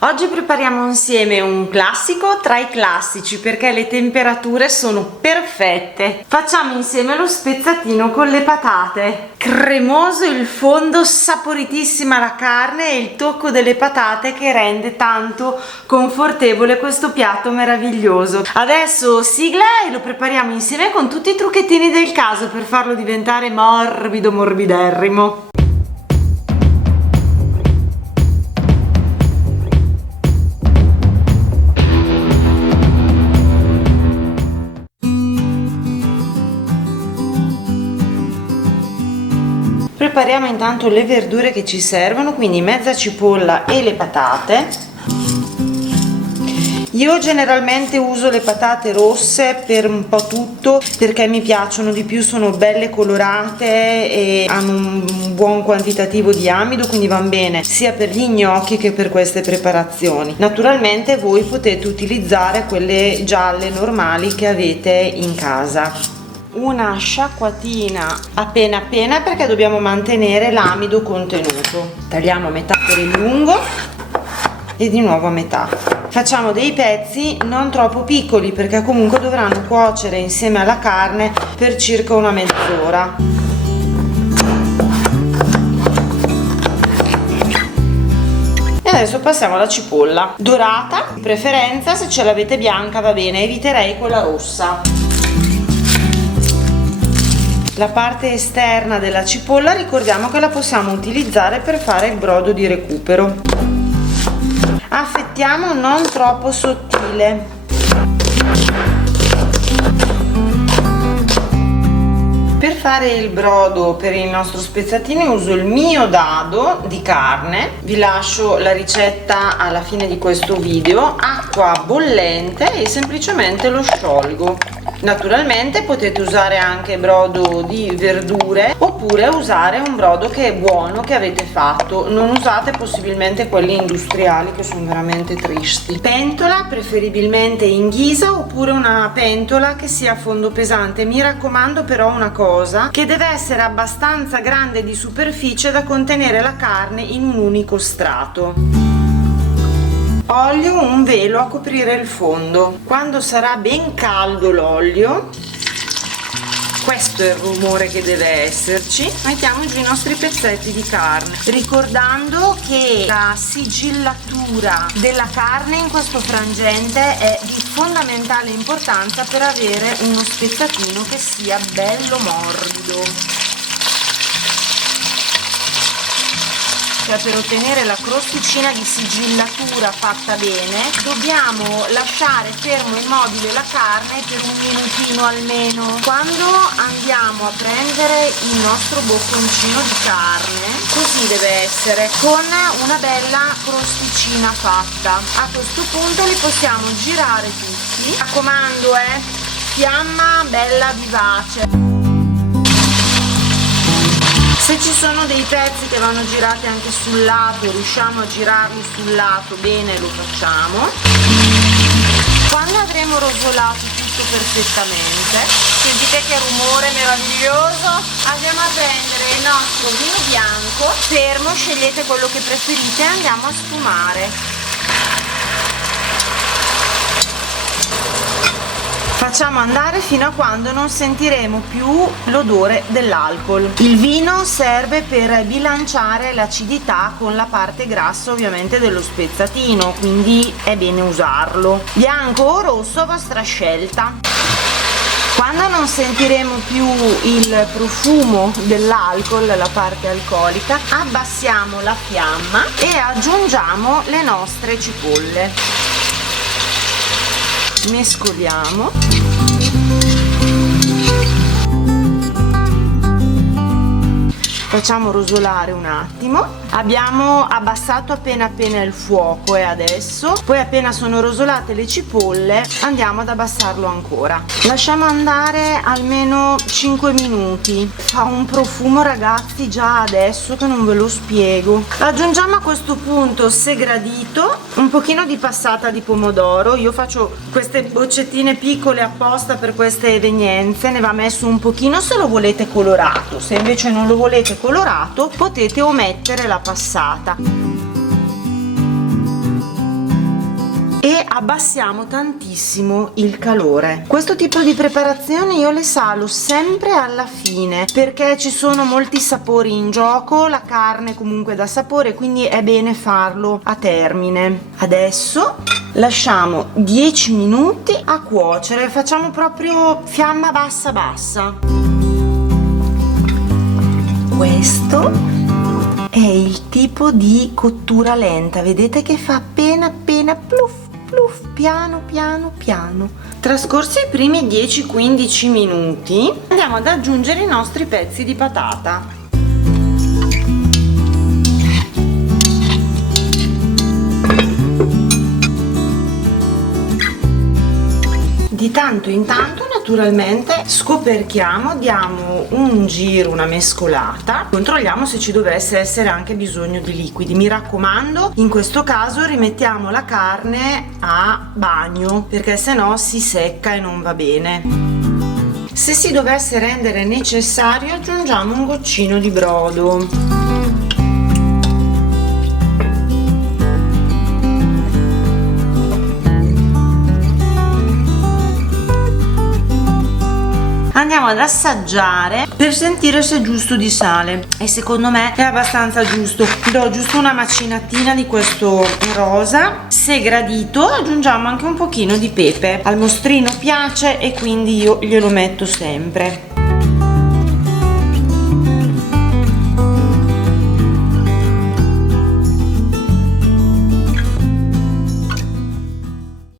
Oggi prepariamo insieme un classico tra i classici perché le temperature sono perfette. Facciamo insieme lo spezzatino con le patate. Cremoso il fondo, saporitissima la carne e il tocco delle patate che rende tanto confortevole questo piatto meraviglioso. Adesso sigla e lo prepariamo insieme con tutti i trucchettini del caso per farlo diventare morbido, morbiderrimo. Prepariamo intanto le verdure che ci servono, quindi mezza cipolla e le patate. Io generalmente uso le patate rosse per un po' tutto perché mi piacciono di più, sono belle colorate e hanno un buon quantitativo di amido, quindi vanno bene sia per gli gnocchi che per queste preparazioni. Naturalmente voi potete utilizzare quelle gialle normali che avete in casa. Una sciacquatina appena perché dobbiamo mantenere l'amido contenuto. Tagliamo a metà per il lungo e di nuovo a metà. Facciamo dei pezzi non troppo piccoli perché comunque dovranno cuocere insieme alla carne per circa una mezz'ora. E adesso passiamo alla cipolla dorata, di preferenza se ce l'avete bianca va bene, eviterei quella rossa. La parte esterna della cipolla ricordiamo che la possiamo utilizzare per fare il brodo di recupero. Affettiamo non troppo sottile. Per fare il brodo per il nostro spezzatino uso il mio dado di carne, vi lascio la ricetta alla fine di questo video, acqua bollente e semplicemente lo sciolgo. Naturalmente potete usare anche brodo di verdure oppure usare un brodo che è buono che avete fatto, non usate possibilmente quelli industriali che sono veramente tristi. Pentola preferibilmente in ghisa oppure una pentola che sia a fondo pesante, mi raccomando però una cosa, che deve essere abbastanza grande di superficie da contenere la carne in un unico strato. Olio, un velo a coprire il fondo. Quando sarà ben caldo l'olio, questo è il rumore che deve esserci, mettiamo giù i nostri pezzetti di carne, ricordando che la sigillatura della carne in questo frangente è di fondamentale importanza per avere uno spezzatino che sia bello morbido. Cioè per ottenere la crosticina di sigillatura fatta bene dobbiamo lasciare fermo immobile la carne per un minutino almeno. Quando andiamo a prendere il nostro bocconcino di carne, così deve essere, con una bella crosticina fatta. A questo punto li possiamo girare tutti, mi raccomando fiamma bella vivace. Se ci sono dei pezzi che vanno girati anche sul lato, riusciamo a girarli sul lato bene, lo facciamo. Quando avremo rosolato tutto perfettamente, sentite che rumore meraviglioso, andiamo a prendere il nostro vino bianco, fermo, scegliete quello che preferite e andiamo a sfumare. Facciamo andare fino a quando non sentiremo più l'odore dell'alcol. Il vino serve per bilanciare l'acidità con la parte grassa ovviamente dello spezzatino, quindi è bene usarlo. Bianco o rosso, vostra scelta. Quando non sentiremo più il profumo dell'alcol, la parte alcolica, abbassiamo la fiamma e aggiungiamo le nostre cipolle. Mescoliamo. Facciamo rosolare un attimo. Abbiamo abbassato appena il fuoco e adesso, poi appena sono rosolate le cipolle, andiamo ad abbassarlo ancora. Lasciamo andare almeno 5 minuti. Fa un profumo, ragazzi, già adesso che non ve lo spiego. Aggiungiamo a questo punto, se gradito, un pochino di passata di pomodoro. Io faccio queste boccettine piccole apposta per queste evenienze, ne va messo un pochino se lo volete colorato. Se invece non lo volete colorato potete omettere la passata. e abbassiamo tantissimo il calore. Questo tipo di preparazione io le salo sempre alla fine perché ci sono molti sapori in gioco, la carne comunque dà sapore, quindi è bene farlo a termine. Adesso lasciamo 10 minuti a cuocere, facciamo proprio fiamma bassa bassa. Questo è il tipo di cottura lenta, vedete che fa appena pluff pluff, piano piano piano. Trascorsi i primi 10-15 minuti andiamo ad aggiungere i nostri pezzi di patata. Di tanto in tanto naturalmente scoperchiamo, diamo un giro, una mescolata, controlliamo se ci dovesse essere anche bisogno di liquidi. Mi raccomando, in questo caso rimettiamo la carne a bagno perché sennò si secca e non va bene. Se si dovesse rendere necessario aggiungiamo un goccino di brodo. Andiamo ad assaggiare per sentire se è giusto di sale e secondo me è abbastanza giusto. Do giusto una macinatina di questo rosa, se gradito aggiungiamo anche un pochino di pepe. Al mostrino piace e quindi io glielo metto sempre.